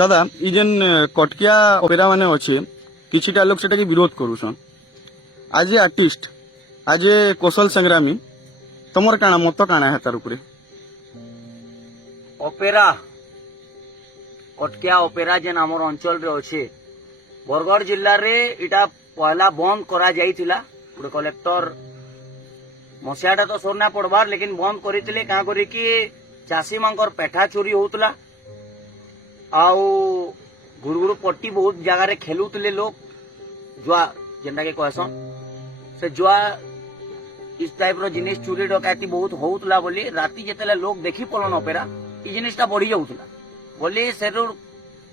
दादा ई जेन कटकिया ओपेरा माने अच्छे किछिटा लोग सेटा के विरोध करूछन। आज आर्टिस्ट आज कौशल संग्रामी तमर काना मत काना है तार उपरे? ओपेरा कटकिया ओपेरा जेन आमर अंचल रे अच्छे बरगढ़ जिल्ला रे इटा पहला बंद करा जाइथिला। गोटे कलेक्टर मसियाटा तो सरना पड़बार लेकिन बंद करथिले का करी कि चासी मांकर पेठा चोरी होतला आउ गुरगुरु पट्टी बहुत जगह रे खेलुतले लोग जुआ जेंटा के कहसन से जुआ इस टाइप रो जिनिस चोरी डकैती बहुत होतला बोली राती जेतेले लोग देखि पलन ओपेरा ई जिनिसटा बढ़ी जाउतला बोली सेरु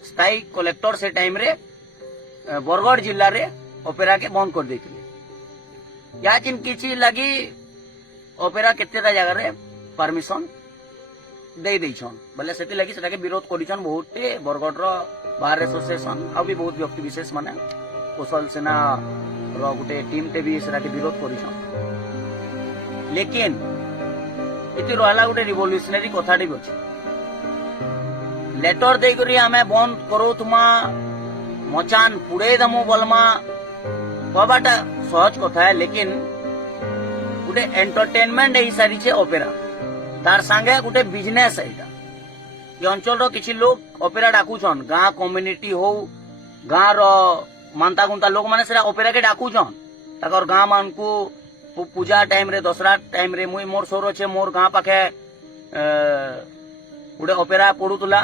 स्थायी कलेक्टर से टाइम रे बरगढ़ जिल्ला रे ओपेरा के बंद कर देथिले। या चिन किछि लगी ओपेरा केतेटा जगह रे परमिशन दे दैछन बोले सेति लगी सेटा के विरोध करिछन बहुते बरगढ़ रो बार एसोसिएशन आ भी बहुत व्यक्ति विशेष माने कौशल सेना रो गुटे टीम टे भी सेटा के विरोध करिछन। लेकिन इति रहला गुटे रिवोल्यूशनरी कथाटी भी अछि लेटर दे करी हमें बंद करोतमा मचान पुड़े दमु बोलमा कहबाटा सहज कथा है लेकिन गुटे एंटरटेनमेंट एही सारी छे ओपेरा तार संगे गुटे बिजनेस है ये अंचल रो किछि लोग ओपेरा डाकुछन गाँ कम्युनिटी हो गाँ रो मानता गुंता लोग माने सेरा ओपेरा के डाकुछन ताकर गाँ मान को पूजा टाइम रे दसरा टाइम रे मुई मोर सोर छे मोर गाँ पाखे गुटे ओपेरा पड़ुतला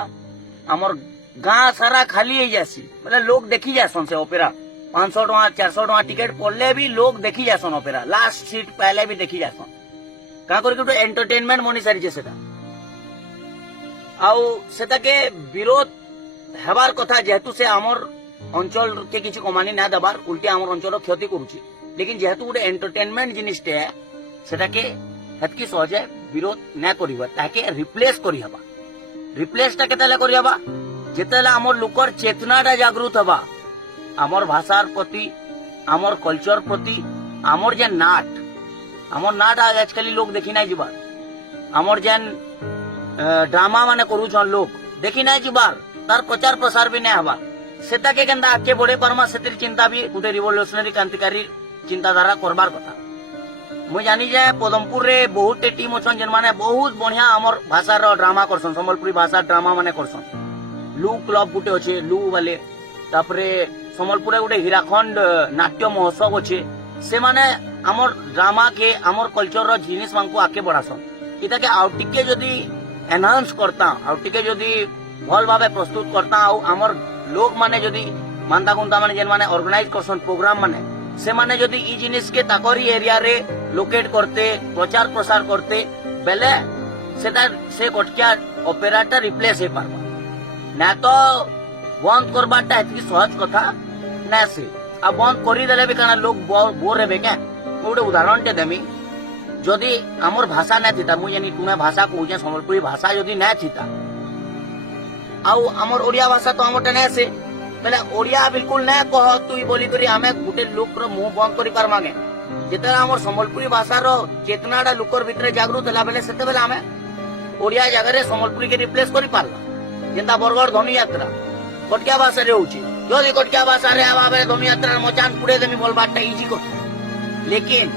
हमर गाँ सारा खाली हो जासी मतलब लोग देखी जासन से ओपेरा 500 टका 400 टका टिकट पड़ले भी लोग देखी जासन ओपेरा लास्ट सीट पहले भी देखी जासन का कर एंटरटेनमेंट मनी सारी सेटा आउ सेटा के विरोध हेबार कथा जेहेतु से आमर अंचल के किछि कमानी ना दबार उल्टी आमर अंचल क्षति करूछि लेकिन जेहेतु गोटे एंटरटेनमेंट जिनिसटे सेटा के हेतकी सहजे विरोध ना करिबा ताके रिप्लेस करि हबा रिप्लेस ता केतेले करि हबा जेतेले आमर लोकर चेतनाटा जागृत हबा आमर भाषार प्रति आमर कल्चर प्रति आमर जे नाट आमर नाट आजकल लोग देखी ना जीवार आमर जेन ड्रामा माने करूछन लोग देखी ना जीवार तार प्रचार प्रसार भी ना हबा सेटा के केंदा आके बढ़े परमा सेतिर चिंता भी गुटे रिवोल्यूशनरी क्रांतिकारी चिंताधारा करबार कथा मुई जानी जे पदमपुर रे बहुत टीम अछन जेन माने बहुत बढ़िया आमर भाषा रो ड्रामा करसन संबलपुरी भाषा ड्रामा माने करसन लू क्लब गुटे अच्छे लू वाले तापरे संबलपुर गुटे हीराखंड नाट्य महोत्सव अच्छे से माने आमर ड्रामा के आमर कल्चर रो जिनिस मानकु आके बढ़ासन इता के आउ टिके जदी एनहांस करता आउ टिके जदी भल भाबे प्रस्तुत करता आउ आमर लोग माने जदी मानता गुंता माने जेन माने ऑर्गेनाइज करसन प्रोग्राम माने से माने जदी ई जिनिस के ताकरी एरिया रे लोकेट करते प्रचार प्रसार करते बेले सेटा से कटकिया ओपेराटा रिप्लेस हे पारबा ना तो बंद करबाटा एतकी सहज कथा ना से आ बंद करी देले भी काना लोग बोर हेबे के गोटे उदाहरण टे देमी जदि आमर भाषा ना थिता मु यानी तुमे भाषा कहूजे संबलपुरी भाषा जदि ना थिता आउ आमर ओडिया भाषा तो आमर ना से पहले ओडिया बिल्कुल ना कह तुई बोली करी हमें गुटे लोक रो मुंह बंद करी पार मांगे जेते आमर संबलपुरी भाषा रो चेतनाटा लोकर भितरे जागृत होला बेले सेते बेले हमें ओडिया जगह रे संबलपुरी के रिप्लेस करी पारला जेंता बरगढ़ धनु यात्रा कटकिया भाषा रे होची जदि कटकिया भाषा रे आवा बेले धनु यात्रा मचान पुड़े देमी बोलबाटा इजी को लेकिन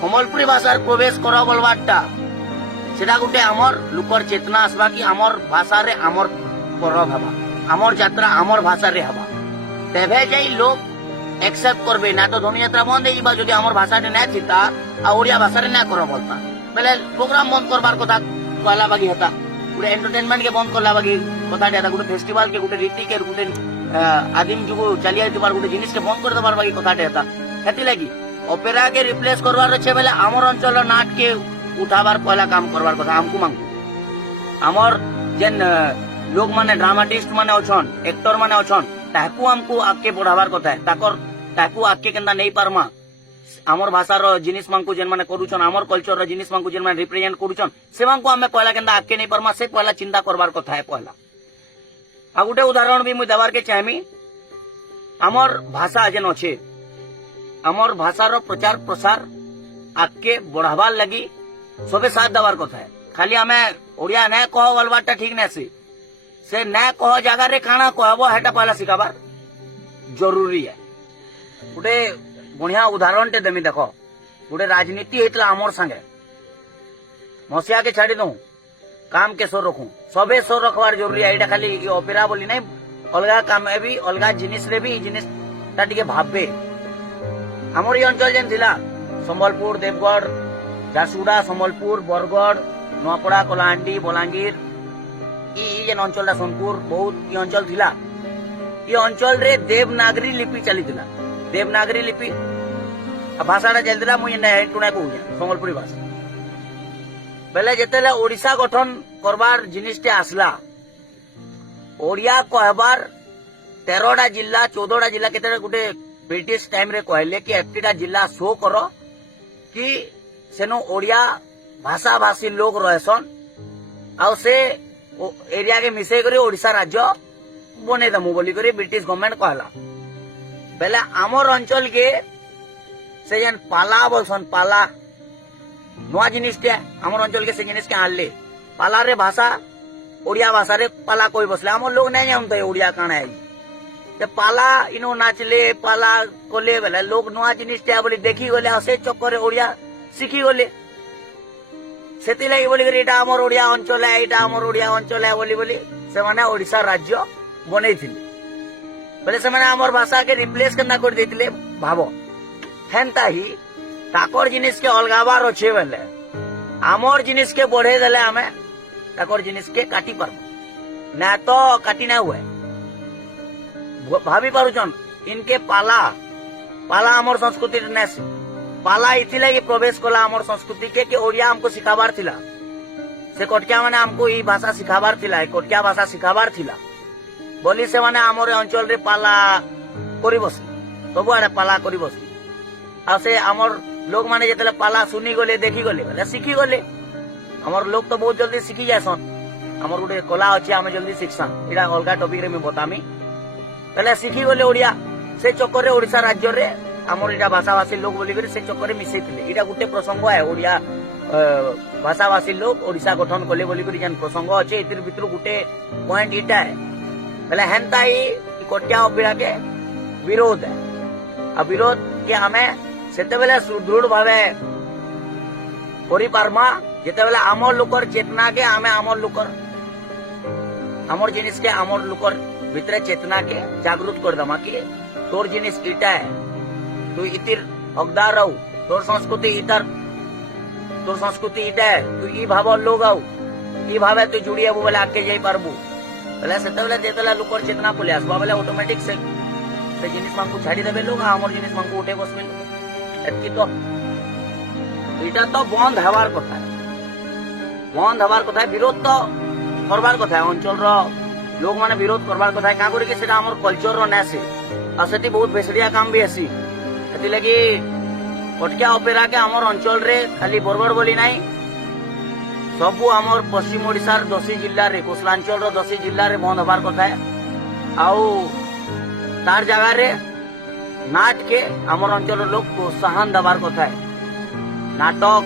संबलपुरी भाषा प्रवेश करा बोलबाटा सेटा गुटे आमर लोकर चेतना आसबा कि आमर भाषा रे आमर पर्व हबा आमर यात्रा आमर भाषा रे हबा तेभे जाई लोग एक्सेप्ट करबे ना तो धनु यात्रा बंद हेबा जदि आमर भाषा रे ना थिता आ ओडिया भाषा रे ना करा बोलता बेले प्रोग्राम बंद करबार कथा कहला बागी हता गुटे एंटरटेनमेंट के बंद करला बागी कथा डेता गुटे फेस्टिवल के गुटे रीति के गुटे आदिम जुग चली आइतबार गुटे जिनिस के बंद कर देबार बागी कथा डेता हेति लागि ओपेरा के रिप्लेस करबार छे बेले आमर अंचल नाट के उठाबार पहला काम करबार कथा हमकु मांगु आमर जेन लोग माने ड्रामाटिस्ट माने अछन एक्टर माने अछन ताकू हमकु आके बढ़ाबार कथा है ताकू आके केंदा नहीं पारमा आमर भाषा रो जिनिस मांकु जेन माने करूछन आमर कल्चर रो जिनिस मांकु जेन माने रिप्रेजेंट करूछन से मांकु हमें पहला केंदा आके नहीं परमा से पहला चिंता करबार कथा है पहला आ गुटे उदाहरण भी मुई देबार के चाहमी आमर भाषा जेन अछि आमर भाषा रो प्रचार प्रसार आके बढ़ाबार लगी सबे साथ देबार कथा है खाली हमें ओडिया नै कह बोलबाटा ठीक नै से से ना कह जगह रे काना कहबो हेटा पहला सिखाबार जरूरी है। गोटे बढ़िया उदाहरण टे देमी देखो, गोटे राजनीति होता आमर संगे मसीहा के छाड़ी दू काम के सोर रखू सबे सोर रखबार जरूरी है। खाली अपेरा बोली नहीं अलग काम भी अलग जिनिस रे भी जिनिस टे भावे। आमर ये अंचल जेन थिला संबलपुर देवगढ़ झारसुगुड़ा संबलपुर बरगढ़ नुआपड़ा कलाहांडी बलांगीर जेन अंचल सोनपुर बहुत ये अंचल थिला। ये अंचल रे देवनागरी लिपि चली देवनागरी लिपि भाषा चलता मुझे टुणा कहूँ संबलपुरी भाषा बेले जिते ओडिशा गठन करबार जिनिसटे आसला ओडिया कहबार 13टा जिला 14टा जिला के गोटे ब्रिटिश टाइम रे कहले कि 1टा जिला शो करो कि सेनो ओडिया भाषा भाषी लोग रहसन आ से एरिया के मिसई करी ओडिशा राज्य बने दमु बोली करी ब्रिटिश गवर्नमेंट कहला। बेले आमर अंचल के से जेन पाला बोलसन पाला नुआ जिनिसटे आमर अंचल के से जिनिस के आनले पाला रे भाषा ओडिया भाषा रे पाला कोई बसले आमर लोग नहीं जानते ओडिया काना है ते पाला इनो नाचले पाला कोले बेले लोग नुआ जिनिसटे बोली देखी गले से चक्कर ओडिया शिखी गले सेति लागि बोली करी एटा आमर ओडिया अंचल है एटा आमर ओडिया अंचल है बोली बोली से माने ओडिशा राज्य बनै थिले। बेले से माने आमर भाषा के रिप्लेस करना कर देथिले भाबो हेनता ही ताकर जिनिस के अलगाबार अच्छे बेले आमर जिनिस के बढ़े देले आमे ताकर जिनिस के काटी पारबो ना तो काटी ना हुए भाभी पारुचन इनके पाला पाला आमर संस्कृति नेस पाला इथिले कि प्रवेश कला आमर संस्कृति के ओडिया हमको सिखाबार थिला से कोटकिया माने हमको ई भाषा सिखाबार थिला कोटकिया भाषा सिखाबार थिला बोली से माने आमर अंचल रे पाला करी बसली सब आड़े पाला करी बसली आ से आमर लोग माने जेतले पाला सुनी गले देखी गले बोले सीखी गले। आमर लोग तो बहुत जल्दी सीखी जासन आमर गोटे कला अच्छे आमे जल्दी शिखसन इडा अलगा टॉपिक रे में बतामी पहले सीखी गले ओडिया से चक्कर रे ओडिशा राज्य रे आमर इडा भाषाभाषी लोग बोली करी से चक्कर रे मिसई थिले इडा गोटे प्रसंग है ओडिया भाषाभाषी लोग ओडिशा गठन कले बोली करी जन प्रसंग अच्छे इतिर भितर गोटे पॉइंट इटा है पहले हेनता ही कोटिया अपेरा के विरोध है आ विरोध के हमें सेते बेले सुदृढ़ भावे करि पारमा जेते बेले आमर लोकर चेतना के आमे आमर लोकर आमर जिनिस के आमर लोकर भितरे चेतना के जागृत कर दमा कि तोर जिनिस इटा है तू इतिर हकदार रहू तोर संस्कृति इतर तोर संस्कृति इटा है तू ई भाव लोग आऊ ई भावे तू जुड़ी आबू बेले आके जाई पारबू बेले सेते बेले जेते लोकर चेतना पले आसबा बेले ऑटोमेटिक से जिनिस मानकु छाड़ी देबे लोग आमर जिनिस मानकु उठे बसबे एतकी तो इटा तो बंद हवार कथा है बंद हवार कथा है विरोध तो करबार कथा है अंचल रो लोग माने विरोध करबार कथा है का करी के सेटा हमर कल्चर रो नेसे आ सेटी बहुत बेसड़िया काम भी आसी एति लागि कोटकिया अपेरा के हमर अंचल रे खाली बरगढ़ बोली नाही सबु हमर पश्चिम ओडिसा र 10 जिल्ला रे कोसलांचल रो 10 जिल्ला रे बंद हवार कथा है आउ तार जगह रे नाट के आमर अंचल लोग प्रोत्साहन दबार कथा है नाटक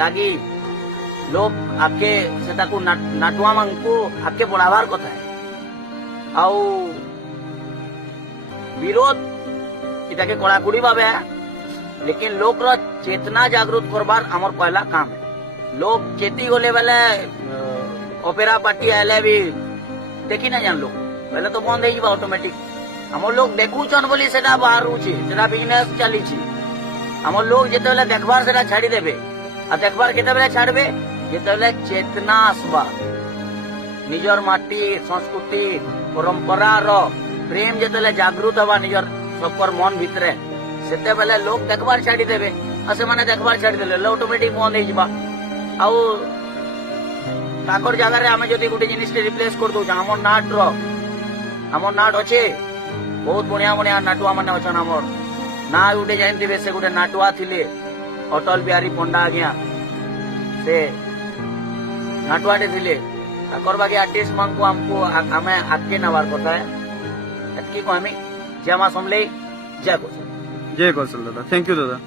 लगी लोग आके सेटा को नाटुआ मांगको आके बढ़ावार कथा है आउ विरोध इटा के कड़ाकुड़ी भावे है लेकिन लोग रो चेतना जागृत करबार आमर पहला काम है। लोग चेती गले बेले ओपेरा पार्टी आले भी देखी ना जान लोग पहले तो बंद हो ऑटोमेटिक आम लोग देखुचन बोली सेटा बाहर रुची सेटा बिजनेस चली आम लोग जेते देखबार सेटा छाड़ी देबे आ देखबार केते बेले छाड़बे जेते बेले चेतना आसबा निजर माटी संस्कृति परंपरा रो प्रेम जेते बेले जागृत हवा निजर सबकर मन भितरे सेते बेले लोग देखबार छाड़ी देबे आ से माने देखबार छाड़ी देले ऑटोमेटिक बंद हो जिबा आउ ताकर जगह रे आमे जदी गुटे जिनिस रिप्लेस कर दो हमर नाट अच्छे बहुत बढ़िया बढ़िया नाटुआ माने अछन हमर ना गुटे जानथिबे से गुटे नाटुआ थिले अटल बिहारी पंडा आज्ञा से नाटुआटे थिले ताकर बाकी आर्टिस्ट मानकु हमको आमे आके नवार कथा है एतकी को हमें जय मां समले जय कौशल दादा थैंक यू दादा।